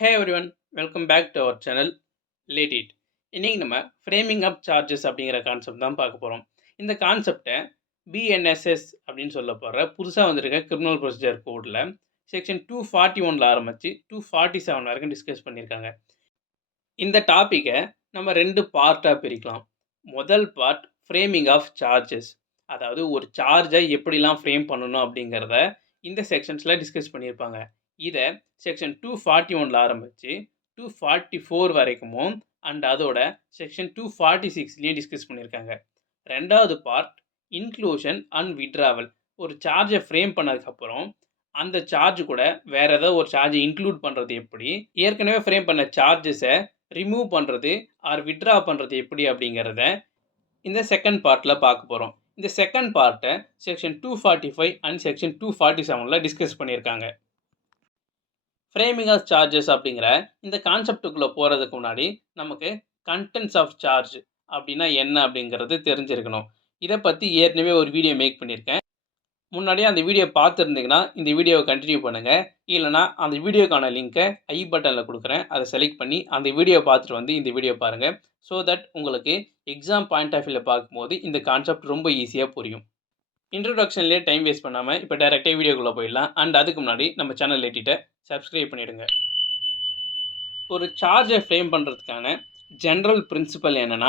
Hey everyone, welcome back to our channel late it. இன்னைக்கு நம்ம framing up charges அப்படிங்கிற concept தான் பார்க்க போகிறோம். இந்த கான்செப்டை பிஎன்எஸ்எஸ் அப்படின்னு சொல்ல போகிற புதுசாக வந்திருக்க கிரிமினல் ப்ரொசீஜர் கோடில் செக்ஷன் 241 ஆரம்பித்து 247 வரைக்கும் டிஸ்கஸ் பண்ணியிருக்காங்க. இந்த டாப்பிக்கை நம்ம ரெண்டு பார்ட்டாக பிரிக்கலாம். முதல் பார்ட் ஃப்ரேமிங் ஆஃப் சார்ஜஸ், அதாவது ஒரு சார்ஜை எப்படிலாம் ஃப்ரேம் பண்ணணும் அப்படிங்கிறத இந்த செக்ஷன்ஸில் டிஸ்கஸ் பண்ணியிருப்பாங்க. இதை செக்ஷன் 241 ஆரம்பித்து 244 வரைக்கும் அண்ட் அதோட செக்ஷன் 246 டிஸ்கஸ் பண்ணியிருக்காங்க. ரெண்டாவது பார்ட் இன்க்ளூஷன் அண்ட் விட்ராவல். ஒரு சார்ஜை ஃப்ரேம் பண்ணதுக்கப்புறம் அந்த சார்ஜ் கூட வேறு ஏதாவது ஒரு சார்ஜை இன்க்ளூட் பண்ணுறது எப்படி, ஏற்கனவே ஃப்ரேம் பண்ண சார்ஜஸை ரிமூவ் பண்ணுறது ஆர் விட்ரா பண்ணுறது எப்படி அப்படிங்கிறத இந்த செகண்ட் பார்ட்டில் பார்க்க போகிறோம். இந்த செகண்ட் பார்ட்டை செக்ஷன் 245 அண்ட் செக்ஷன் 247 டிஸ்கஸ் பண்ணியிருக்காங்க. ஃப்ரேமிங் ஆஃப் சார்ஜஸ் அப்படிங்கிற இந்த கான்செப்டுக்குள்ளே போகிறதுக்கு முன்னாடி நமக்கு கண்டென்ட்ஸ் ஆஃப் சார்ஜ் அப்படின்னா என்ன அப்படிங்கிறது தெரிஞ்சிருக்கணும். இதை பற்றி ஏற்கனவே ஒரு வீடியோ மேக் பண்ணியிருக்கேன். முன்னாடியே அந்த வீடியோ பார்த்துருந்தீங்கன்னா இந்த வீடியோவை கண்டினியூ பண்ணுங்கள். இல்லைனா அந்த வீடியோக்கான லிங்க்கை ஐ பட்டனில் கொடுக்குறேன், அதை செலக்ட் பண்ணி அந்த வீடியோ பார்த்துட்டு வந்து இந்த வீடியோ பாருங்கள். ஸோ தட் உங்களுக்கு எக்ஸாம் பாயிண்ட் ஆஃப் வியூவில் பார்க்கும்போது இந்த கான்செப்ட் ரொம்ப ஈஸியாக புரியும். இன்ட்ரோடக்ஷன்லேயே டைம் வேஸ்ட் பண்ணாமல் இப்போ டைரெக்டாக வீடியோக்குள்ளே போயிடலாம். அண்ட் அதுக்கு முன்னாடி நம்ம சேனல் லேட்டிட்ட சப்ஸ்கிரைப் பண்ணிவிடுங்க. ஒரு சார்ஜை ஃப்ரேம் பண்ணுறதுக்கான ஜென்ரல் பிரின்சிபல் என்னென்னா,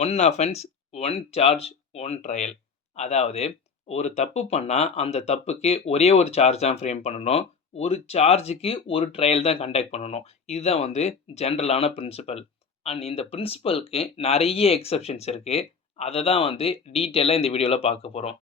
one offence one charge one trial. அதாவது ஒரு தப்பு பண்ணால் அந்த தப்புக்கு ஒரே ஒரு சார்ஜ் தான் ஃப்ரேம் பண்ணணும், ஒரு சார்ஜுக்கு ஒரு ட்ரையல் தான் கண்டக்ட் பண்ணணும். இதுதான் ஜென்ரலான பிரின்சிபல். அண்ட் இந்த பிரின்சிபலுக்கு நிறைய எக்ஸப்ஷன்ஸ் இருக்குது. அதை தான் டீட்டெயிலாக இந்த வீடியோவில் பார்க்க போகிறோம்.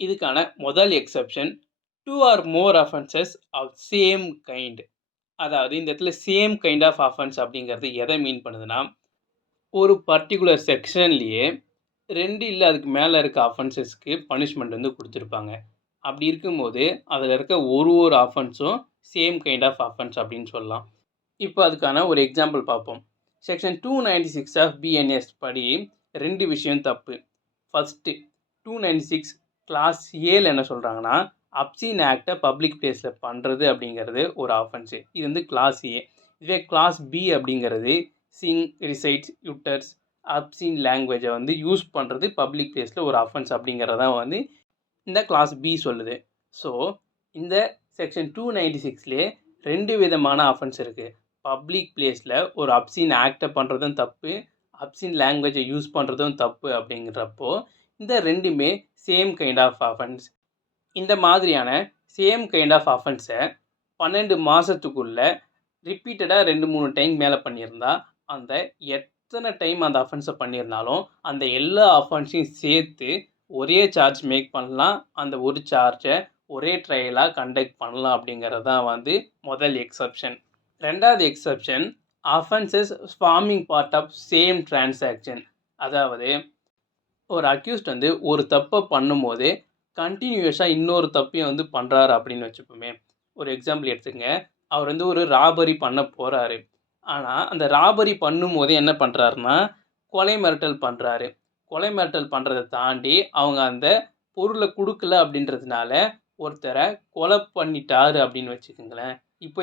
இதுக்கான முதல் exception 2 or more offenses of same kind. அதாவது இந்த இடத்துல சேம் கைண்ட் ஆஃப் அஃபென்ஸ் அப்படிங்கிறது எதை மீன் பண்ணுதுன்னா, ஒரு பர்டிகுலர் செக்ஷன்லேயே 2 இல்லை அதுக்கு மேலே இருக்க அஃபென்சஸ்க்கு பனிஷ்மெண்ட் கொடுத்துருப்பாங்க. அப்படி இருக்கும்போது அதில் இருக்க ஒரு அஃபென்ஸும் சேம் கைண்ட் ஆஃப் அஃபென்ஸ் அப்படின்னு சொல்லலாம். இப்போ அதுக்கான ஒரு எக்ஸாம்பிள் பார்ப்போம். செக்ஷன் 296 ஆஃப் பிஎன்எஸ் படி 2 விஷயம் தப்பு. ஃபஸ்ட்டு 296 கிளாஸ் ஏல என்ன சொல்கிறாங்கன்னா, அப்சீன் ஆக்டை பப்ளிக் பிளேஸில் பண்ணுறது அப்படிங்கிறது ஒரு ஆஃபென்ஸு. இது கிளாஸ் ஏ. இதுவே கிளாஸ் பி அப்படிங்கிறது சிங், ரிசைட்ஸ், யூட்டர்ஸ், அப்சீன் லாங்குவேஜை யூஸ் பண்ணுறது பப்ளிக் பிளேஸில் ஒரு அஃபென்ஸ் அப்படிங்கிறதான் இந்த கிளாஸ் பி சொல்லுது. ஸோ இந்த செக்ஷன் 296லே 2 விதமான அஃபென்ஸ் இருக்குது. பப்ளிக் பிளேஸில் ஒரு அப்சீன் ஆக்டை பண்ணுறதும் தப்பு, அப்சீன் லாங்குவேஜை யூஸ் பண்ணுறதும் தப்பு அப்படிங்கிறப்போ இந்த ரெண்டுமே சேம் கைண்ட் ஆஃப் அஃபென்ஸ். இந்த மாதிரியான சேம் கைண்ட் ஆஃப் அஃபென்ஸை 12 மாதத்துக்குள்ளே ரிப்பீட்டடாக 2-3 டைம் மேலே பண்ணியிருந்தா, அந்த எத்தனை டைம் அந்த அஃபென்ஸை பண்ணியிருந்தாலும் அந்த எல்லா அஃபென்ஸையும் சேர்த்து ஒரே சார்ஜ் மேக் பண்ணலாம், அந்த ஒரு சார்ஜை ஒரே ட்ரையலாக கண்டக்ட் பண்ணலாம் அப்படிங்கிறது தான் முதல் எக்ஸப்ஷன். ரெண்டாவது exception offences forming part of same transaction. அதாவது ஒரு அக்யூஸ்ட் ஒரு தப்பை பண்ணும்போது கண்டினியூஸாக இன்னொரு தப்பையும் பண்ணுறாரு அப்படின்னு வச்சுப்போமே. ஒரு எக்ஸாம்பிள் எடுத்துங்க. அவர் ஒரு ராபரி பண்ண போகிறாரு. ஆனால் அந்த ராபரி பண்ணும்போது என்ன பண்ணுறாருன்னா, கொலை மிரட்டல் பண்ணுறாரு. கொலை மிரட்டல் பண்ணுறதை தாண்டி அவங்க அந்த பொருளை கொடுக்கல அப்படின்றதுனால ஒருத்தரை கொலை பண்ணிட்டாரு அப்படின்னு வச்சுக்கோங்களேன். இப்போ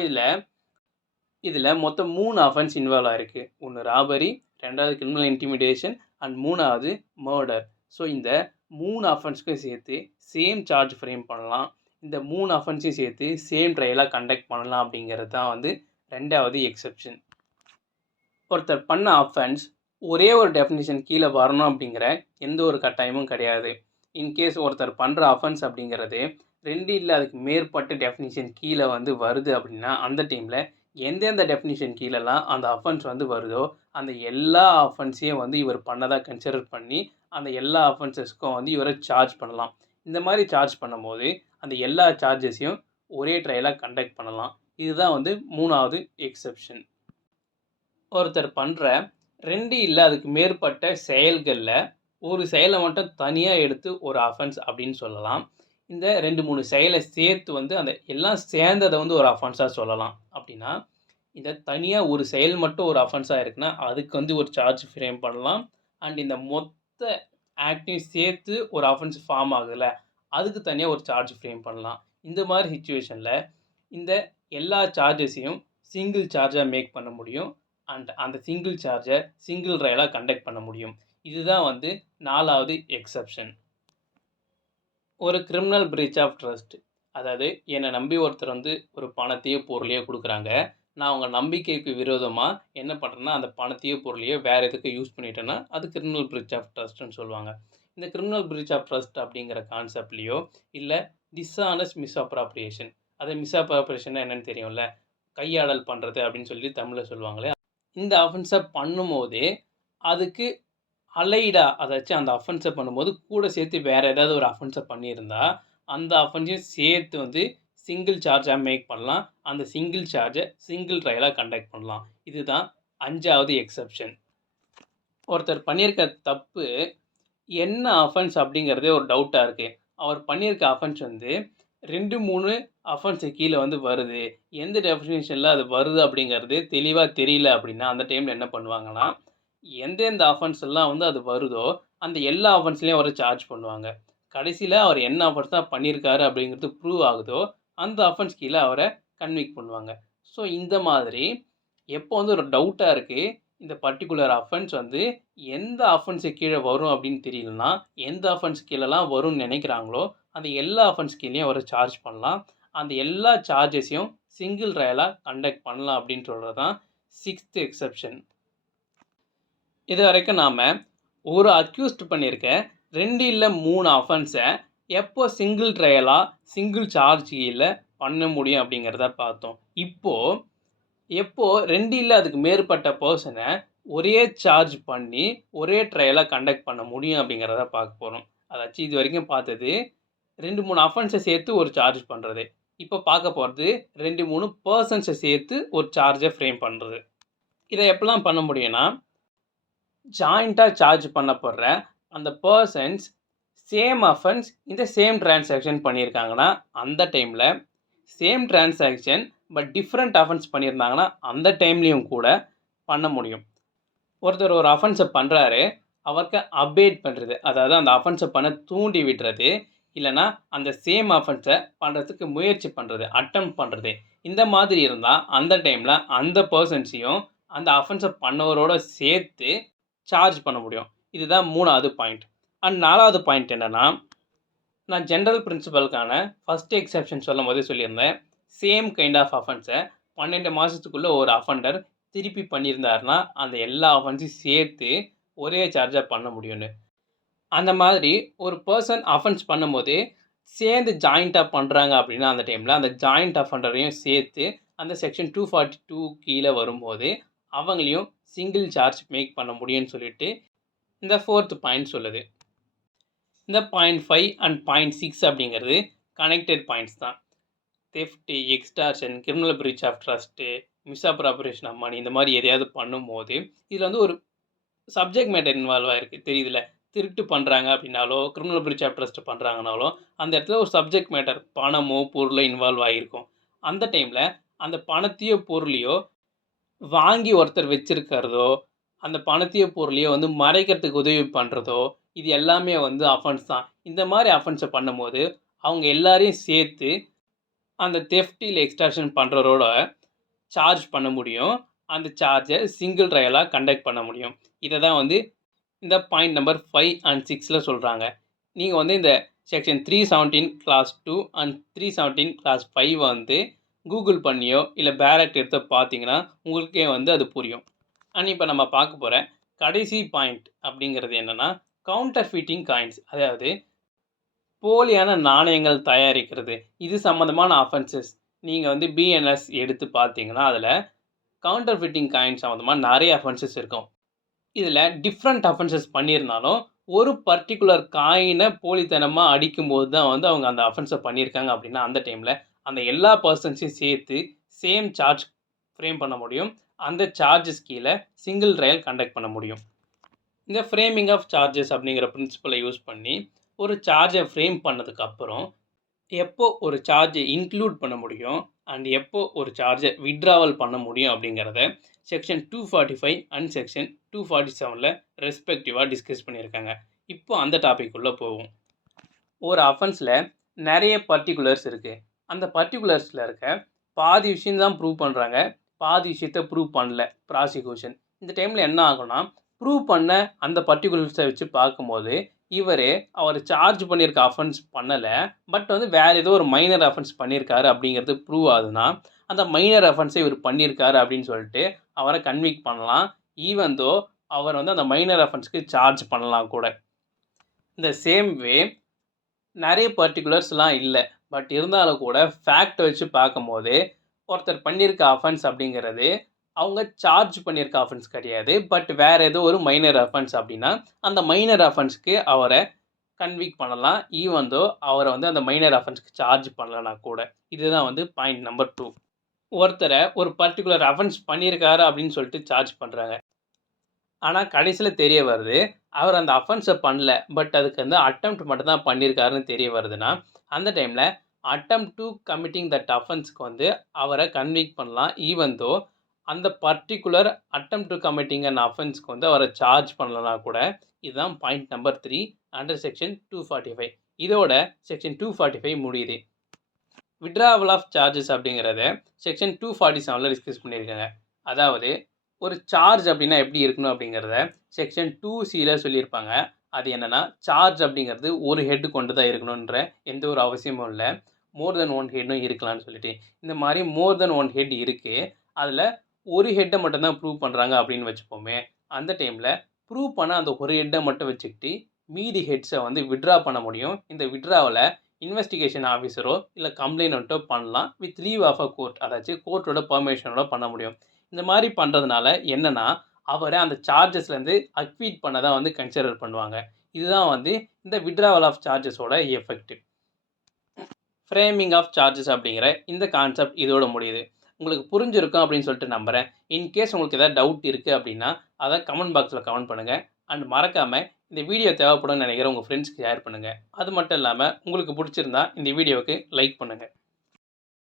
இதில் மொத்தம் 3 அஃபென்ஸ் இன்வால்வ் ஆகிருக்கு. ஒன்று ராபரி, ரெண்டாவது கிரிமினல் இன்டிமிடேஷன் அண்ட் மூணாவது மர்டர். ஸோ இந்த 3 அஃபென்ஸ்க்கும் சேர்த்து சேம் சார்ஜ் ஃப்ரேம் பண்ணலாம், இந்த 3 அஃபென்ஸையும் சேர்த்து சேம் ட்ரையலாக கண்டக்ட் பண்ணலாம் அப்படிங்கிறது தான் ரெண்டாவது எக்ஸப்ஷன். ஒருத்தர் பண்ண அஃபென்ஸ் ஒரே ஒரு டெஃபினிஷன் கீழே வரணும் அப்படிங்கிற எந்த ஒரு கட்டாயமும் கிடையாது. இன்கேஸ் ஒருத்தர் பண்ணுற அஃபென்ஸ் அப்படிங்கிறது 2 இல்லை அதுக்கு மேற்பட்ட டெஃபினிஷன் கீழே வருது அப்படின்னா, அந்த டைமில் எந்தெந்த டெஃபினிஷன் கீழெல்லாம் அந்த அஃபென்ஸ் வருதோ அந்த எல்லா அஃபென்ஸையும் இவர் பண்ணதாக கன்சிடர் பண்ணி அந்த எல்லா அஃபென்சஸ்க்கும் இவரை சார்ஜ் பண்ணலாம். இந்த மாதிரி சார்ஜ் பண்ணும்போது அந்த எல்லா சார்ஜஸையும் ஒரே ட்ரையலாக கண்டக்ட் பண்ணலாம். இதுதான் மூணாவது எக்ஸப்ஷன். ஒருத்தர் பண்ணுற 2 இல்லை அதுக்கு மேற்பட்ட செயல்களில் ஒரு செயலை மட்டும் தனியாக எடுத்து ஒரு அஃபென்ஸ் அப்படின்னு சொல்லலாம். இந்த 2-3 செயலை சேர்த்து அந்த எல்லாம் சேர்ந்ததை ஒரு அஃபென்ஸாக சொல்லலாம். அப்படின்னா இதை தனியாக ஒரு செயல் மட்டும் ஒரு அஃபென்ஸாக இருக்குன்னா அதுக்கு ஒரு சார்ஜ் ஃப்ரேம் பண்ணலாம். அண்ட் இந்த மொத்த ஆக்டையும் சேர்த்து ஒரு அஃபென்ஸ் ஃபார்ம் ஆகுதுல்ல, அதுக்கு தனியாக ஒரு சார்ஜ் ஃப்ரேம் பண்ணலாம். இந்த மாதிரி சிச்சுவேஷனில் இந்த எல்லா சார்ஜஸையும் சிங்கிள் சார்ஜாக மேக் பண்ண முடியும். அண்ட் அந்த சிங்கிள் சார்ஜை சிங்கிள் ட்ரையலாக கண்டக்ட் பண்ண முடியும். இதுதான் வந்து 4வது எக்ஸெப்ஷன். ஒரு கிரிமினல் பிரீச் ஆஃப் ட்ரஸ்ட். அதாவது என்னை நம்பி ஒருத்தர் வந்து ஒரு பணத்தையோ பொருளையோ கொடுக்குறாங்க. நான் அவங்க நம்பிக்கைக்கு விரோதமாக என்ன பண்ணுறேன்னா அந்த பணத்தையோ பொருளையோ வேறு எதுக்கு யூஸ் பண்ணிட்டேன்னா அது கிரிமினல் பிரீச் ஆஃப் ட்ரஸ்ட்னு சொல்லுவாங்க. இந்த கிரிமினல் பிரீச் ஆஃப் ட்ரஸ்ட் அப்படிங்கிற கான்செப்ட்லேயோ இல்லை டிஸ்ஆனஸ்ட் மிஸ்அப்ராப்ரியேஷன், அது மிஸ்அப்ராப்ரியேஷன் என்னன்னு தெரியும்ல, கையாடல் பண்ணுறது அப்படின்னு சொல்லி தமிழில் சொல்லுவாங்களே, இந்த அஃபென்ஸை பண்ணும்போதே அதுக்கு அலைடா அதாச்சும் அந்த அஃபென்ஸை பண்ணும்போது கூட சேர்த்து வேறு ஏதாவது ஒரு அஃபென்ஸை பண்ணியிருந்தா அந்த அஃபென்ஸையும் சேர்த்து வந்து சிங்கிள் சார்ஜாக மேக் பண்ணலாம். அந்த சிங்கிள் சார்ஜை சிங்கிள் ட்ரையலாக கண்டக்ட் பண்ணலாம். இதுதான் 5வது எக்ஸெப்ஷன். ஒருத்தர் பண்ணியிருக்க தப்பு என்ன அஃபென்ஸ் அப்படிங்கிறதே ஒரு டவுட்டாக இருக்குது. அவர் பண்ணியிருக்க அஃபென்ஸ் வந்து 2-3 அஃபென்ஸு கீழே வந்து வருது. எந்த டெஃபினேஷனில் அது வருது அப்படிங்கிறது தெளிவாக தெரியல அப்படின்னா அந்த டைமில் என்ன பண்ணுவாங்கன்னா, எந்தெந்த அஃபென்ஸ் எல்லாம் வந்து அது வருதோ அந்த எல்லா அஃபென்ஸ்லேயும் அவரை சார்ஜ் பண்ணுவாங்க. கடைசியில் அவர் என்ன அஃபென்ஸ் தான் பண்ணியிருக்காரு அப்படிங்கிறது ப்ரூவ் ஆகுதோ அந்த அஃபென்ஸ் கீழே அவரை கன்விக்ட் பண்ணுவாங்க. ஸோ இந்த மாதிரி எப்போ வந்து ஒரு டவுட்டாக இருக்குது, இந்த பர்டிகுலர் அஃபென்ஸ் வந்து எந்த அஃபென்ஸு கீழே வரும் அப்படின்னு தெரியலனா எந்த அஃபென்ஸ் கீழெல்லாம் வரும்னு நினைக்கிறாங்களோ அந்த எல்லா அஃபென்ஸ் கீழேயும் அவரை சார்ஜ் பண்ணலாம். அந்த எல்லா சார்ஜஸையும் சிங்கிள் ட்ரையலாக கண்டக்ட் பண்ணலாம் அப்படின்னு சொல்கிறது தான் 6th எக்ஸெப்ஷன். இது வரைக்கும் நாம் ஒரு அக்யூஸ்ட் பண்ணியிருக்க 2 இல்லை 3 அஃபென்ஸை எப்போ சிங்கிள் ட்ரையலாக சிங்கிள் சார்ஜ் கீழே பண்ண முடியும் அப்படிங்கிறத பார்த்தோம். இப்போது எப்போ 2 இல்லை அதுக்கு மேற்பட்ட பர்சனை ஒரே சார்ஜ் பண்ணி ஒரே ட்ரையலாக கண்டக்ட் பண்ண முடியும் அப்படிங்கிறத பார்க்க போகிறோம். அதாச்சும் இது வரைக்கும் பார்த்தது 2-3 அஃபென்ஸை சேர்த்து ஒரு சார்ஜ் பண்ணுறது. இப்போ பார்க்க போகிறது 2-3 பர்சன்ஸை சேர்த்து ஒரு சார்ஜை ஃப்ரேம் பண்ணுறது. இதை எப்படிலாம் பண்ண முடியும்னா, ஜாயிண்ட்டாக சார்ஜ் பண்ணப்படுற அந்த பர்சன்ஸ் சேம் அஃபென்ஸ் இந்த சேம் டிரான்சாக்ஷன் பண்ணியிருக்காங்கன்னா அந்த டைமில் same transaction but different offence பண்ணியிருந்தாங்கன்னா அந்த டைம்லேயும் கூட பண்ண முடியும். ஒருத்தர் ஒரு அஃபென்ஸை பண்ணுறாரு, அவருக்கு அபேட் பண்ணுறது, அதாவது அந்த அஃபென்ஸை பண்ண தூண்டி விடுறது, இல்லைனா அந்த சேம் அஃபென்ஸை பண்ணுறதுக்கு முயற்சி பண்ணுறது, அட்டெம்ப்ட் பண்ணுறது, இந்த மாதிரி இருந்தால் அந்த டைமில் அந்த பர்சன்ஸையும் அந்த அஃபென்ஸை பண்ணவரோட சேர்த்து சார்ஜ் பண்ண முடியும். இதுதான் 3வது பாயிண்ட். அண்ட் 4வது பாயிண்ட் என்னென்னா, நான் ஜென்ரல் பிரின்சிபலுக்கான ஃபஸ்ட் எக்ஸெப்ஷன் சொல்லும் போதே சொல்லியிருந்தேன், சேம் கைண்ட் ஆஃப் அஃபென்ஸை 12 மாதத்துக்குள்ளே ஒரு அஃபெண்டர் திருப்பி பண்ணியிருந்தாருன்னா அந்த எல்லா அஃபென்ஸையும் சேர்த்து ஒரே சார்ஜாக பண்ண முடியும்னு. அந்த மாதிரி ஒரு பர்சன் அஃபென்ஸ் பண்ணும்போது சேர்ந்து ஜாயிண்ட்டாக பண்ணுறாங்க அப்படின்னா அந்த டைமில் அந்த ஜாயிண்ட் அஃபெண்டரையும் சேர்த்து அந்த செக்ஷன் 242 கீழே வரும்போது அவங்களையும் சிங்கிள் சார்ஜ் மேக் பண்ண முடியும்னு சொல்லிட்டு இந்த 4th பாயிண்ட் சொல்லுது. இந்த பாயிண்ட் 5 அண்ட் பாயிண்ட் 6 அப்படிங்கிறது கனெக்டட் பாயிண்ட்ஸ் தான். Theft, extortion, criminal breach of trust, misappropriation of money, இந்த மாதிரி எதையாவது பண்ணும்போது இதில் வந்து ஒரு சப்ஜெக்ட் மேட்டர் இன்வால்வ் ஆகிருக்கு. தெரியுதுல, திருட்டு பண்ணுறாங்க அப்படின்னாலோ கிரிமினல் பிரீச் ஆஃப் ட்ரஸ்ட் பண்ணுறாங்கனாலோ அந்த இடத்துல ஒரு சப்ஜெக்ட் மேட்டர் பணமோ பொருளோ இன்வால்வ் ஆகிருக்கும். அந்த டைமில் அந்த பணத்தையோ பொருளையோ வாங்கி ஒருத்தர் வச்சிருக்கிறதோ அந்த பணத்தையோ பொருளையோ வந்து மறைக்கிறதுக்கு உதவி பண்ணுறதோ இது எல்லாமே வந்து அஃபென்ஸ் தான். இந்த மாதிரி அஃபென்ஸை பண்ணும்போது அவங்க எல்லாரையும் சேர்த்து அந்த தெஃப்ட் இல்லை எக்ஸ்டார்ஷன் பண்ணுறவரோட சார்ஜ் பண்ண முடியும். அந்த சார்ஜை சிங்கிள் ட்ரையலாக கண்டக்ட் பண்ண முடியும். இதை தான் வந்து இந்த பாயிண்ட் நம்பர் 5 அண்ட் 6 சொல்கிறாங்க. நீங்கள் வந்து இந்த செக்ஷன் 317 கிளாஸ் 2 அண்ட் 317 கிளாஸ் 5 வந்து கூகுள் பண்ணியோ இல்லை பேரக்ட் எடுத்து பார்த்தீங்கன்னா உங்களுக்கே வந்து அது புரியும். அண்ட் இப்போ நம்ம பார்க்க போகிற கடைசி பாயிண்ட் அப்படிங்கிறது என்னென்னா, கவுண்டர்ஃபிட்டிங் காயின்ஸ், அதாவது போலியான நாணயங்கள் தயாரிக்கிறது. இது சம்மந்தமான அஃபென்சஸ் நீங்கள் வந்து பிஎன்எஸ் எடுத்து பார்த்தீங்கன்னா அதில் கவுண்டர்ஃபிட்டிங் காயின்ஸ் சம்மந்தமாக நிறைய அஃபென்சஸ் இருக்கும். இதில் டிஃப்ரெண்ட் அஃபென்சஸ் பண்ணியிருந்தாலும் ஒரு பர்டிகுலர் காயினை போலித்தனமாக அடிக்கும்போது தான் வந்து அவங்க அந்த அஃபென்ஸை பண்ணியிருக்காங்க அப்படின்னா அந்த டைமில் அந்த எல்லா பர்சன்ஸையும் சேர்த்து சேம் சார்ஜ் ஃப்ரேம் பண்ண முடியும். அந்த சார்ஜஸ் கீழே சிங்கிள் ட்ரையல் கண்டக்ட் பண்ண முடியும். இந்த ஃப்ரேமிங் ஆஃப் சார்ஜஸ் அப்படிங்கிற பிரின்சிபலை யூஸ் பண்ணி ஒரு சார்ஜை ஃப்ரேம் பண்ணதுக்கப்புறம் எப்போ ஒரு சார்ஜை இன்க்ளூட் பண்ண முடியும் அண்ட் எப்போ ஒரு சார்ஜை விட்ராவல் பண்ண முடியும் அப்படிங்கிறத செக்ஷன் 245 அண்ட் செக்ஷன் 247 ரெஸ்பெக்டிவாக டிஸ்கஸ் பண்ணியிருக்காங்க. இப்போ அந்த டாபிக் உள்ளே போகும். ஒரு அஃபென்ஸில் நிறைய பர்டிகுலர்ஸ் இருக்குது. அந்த பர்டிகுலர்ஸில் இருக்க பாதி விஷயம்தான் ப்ரூவ் பண்ணுறாங்க, பாதி விஷயத்த ப்ரூவ் பண்ணல ப்ராசிக்யூஷன். இந்த டைமில் என்ன ஆகும்னா, ப்ரூவ் பண்ண அந்த பர்ட்டிகுலர்ஸை வச்சு பார்க்கும்போது, அவர் சார்ஜ் பண்ணியிருக்க அஃபென்ஸ் பண்ணலை, பட் வந்து வேறு ஏதோ ஒரு மைனர் அஃபென்ஸ் பண்ணியிருக்காரு அப்படிங்கிறது ப்ரூவ் ஆகுதுன்னா, அந்த மைனர் அஃபென்ஸை இவர் பண்ணியிருக்காரு அப்படின்னு சொல்லிட்டு அவரை கன்விக்ட் பண்ணலாம். ஈவன் தோ அவர் வந்து அந்த மைனர் அஃபென்ஸ்க்கு சார்ஜ் பண்ணலாம் கூட. இந்த சேம் வே நிறைய பர்ட்டிகுலர்ஸ்லாம் இல்லை, பட் இருந்தாலும் கூட ஃபேக்ட் வச்சு பார்க்கும்போது ஒருத்தர் பண்ணியிருக்க அஃபென்ஸ் அப்படிங்கிறது அவங்க சார்ஜ் பண்ணியிருக்க அஃபென்ஸ் கிடையாது, பட் வேறு ஏதோ ஒரு மைனர் அஃபென்ஸ் அப்படின்னா அந்த மைனர் அஃபென்ஸ்க்கு அவரை கன்விக்ட் பண்ணலாம். ஈவன் தோ அவரை வந்து அந்த மைனர் அஃபென்ஸ்க்கு சார்ஜ் பண்ணலனா கூட. இதுதான் வந்து பாயிண்ட் நம்பர் 2. ஒருத்தரை ஒரு பர்ட்டிகுலர் அஃபென்ஸ் பண்ணியிருக்காரு அப்படின்னு சொல்லிட்டு சார்ஜ் பண்ணுறாங்க. ஆனால் கடைசியில் தெரிய வருது அவர் அந்த அஃபென்ஸை பண்ணல, பட் அதுக்கு வந்து அட்டெம்ப்ட் மட்டும் தான் பண்ணியிருக்காருன்னு தெரிய வருதுன்னா, அந்த டைமில் அட்டெம்ப்ட் டு கமிட்டிங் தட் அஃபென்ஸ்க்கு வந்து அவரை கன்விக்ட் பண்ணலாம். ஈவன் தோ அந்த particular attempt to committing and அஃபென்ஸ்க்கு வந்து அவரை சார்ஜ் பண்ணலனா கூட. இதுதான் பாயிண்ட் நம்பர் 3 அண்டர் செக்ஷன் 245. இதோட செக்ஷன் 245 முடியுது. விட்ராவல் ஆஃப் சார்ஜஸ் அப்படிங்கிறத செக்ஷன் 247 டிஸ்கஸ் பண்ணியிருக்காங்க. அதாவது ஒரு சார்ஜ் அப்படின்னா எப்படி இருக்கணும் அப்படிங்கிறத செக்ஷன் 2C சொல்லியிருப்பாங்க. அது என்னென்னா, சார்ஜ் அப்படிங்கிறது ஒரு ஹெட் கொண்டு தான் இருக்கணுன்ற எந்த ஒரு அவசியமும் இல்லை, மோர் தென் ஒன் ஹெட்டும் இருக்கலாம்னு சொல்லிட்டு. இந்த மாதிரி மோர் தென் ஒன் ஹெட் இருக்குது, அதில் ஒரு ஹெட்டை மட்டும்தான் ப்ரூவ் பண்ணுறாங்க அப்படின்னு வச்சுப்போமே. அந்த டைமில் ப்ரூவ் பண்ண அந்த ஒரு ஹெட்டை மட்டும் வச்சுக்கிட்டு மீதி ஹெட்ஸை வந்து விட்ரா பண்ண முடியும். இந்த விட்ராவில் இன்வெஸ்டிகேஷன் ஆஃபீஸரோ இல்லை கம்ப்ளைண்ட்டோ பண்ணலாம் with leave of a court, அதாச்சும் கோர்ட்டோட பர்மிஷனோட பண்ண முடியும். இந்த மாதிரி பண்ணுறதுனால என்னென்னா, அவரை அந்த சார்ஜஸ்லேருந்து அக்வீட் பண்ண தான் வந்து கன்சிடர் பண்ணுவாங்க. இதுதான் வந்து இந்த விட்ராவல் ஆஃப் சார்ஜஸோட எஃபெக்ட். ஃப்ரேமிங் ஆஃப் சார்ஜஸ் அப்படிங்கிற இந்த கான்செப்ட் இதோட முடியுது. உங்களுக்கு புரிஞ்சிருக்கும் அப்படின்னு சொல்லிட்டு நம்புகிறேன். இன்கேஸ் உங்களுக்கு ஏதாவது டவுட் இருக்குது அப்படின்னா அதை கமெண்ட் பாக்ஸில் கமெண்ட் பண்ணுங்கள். அண்ட் மறக்காமல் இந்த வீடியோ தேவைப்படும்னு நினைக்கிற உங்கள் ஃப்ரெண்ட்ஸ்க்கு ஷேர் பண்ணுங்கள். அது மட்டும் இல்லாமல் உங்களுக்கு பிடிச்சிருந்தா இந்த வீடியோவுக்கு லைக் பண்ணுங்கள்.